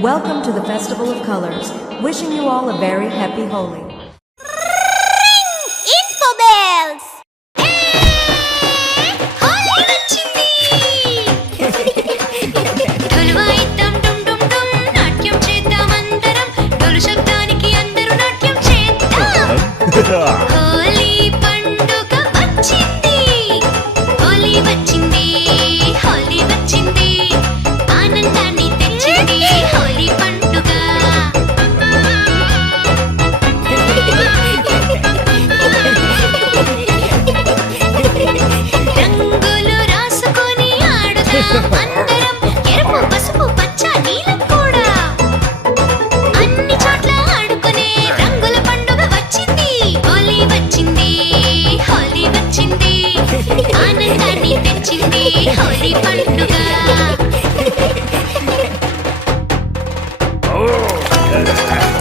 Welcome to the Festival of Colors. Wishing you all a very happy Holi. Info bells! Holi vachindi! Dolu vaidam dum dum dum natyam cheddam andaram dolu shabdaniki andaru natyam cheddam Holi panduga vachindi Holi vachindi Holi vachindi ఆనందాన్ని తెచ్చింది హోలీ పండుగ రంగులు రాసుకొని ఆడుదాం అందరం ఎరుపు పసుపు పచ్చ నీలం కూడా అన్ని చోట్ల ఆడుకునే రంగుల పండుగ వచ్చింది హోలీ వచ్చింది హోలీ వచ్చింది ఆనందాన్ని తెచ్చింది హోలీ పండుగ Oh!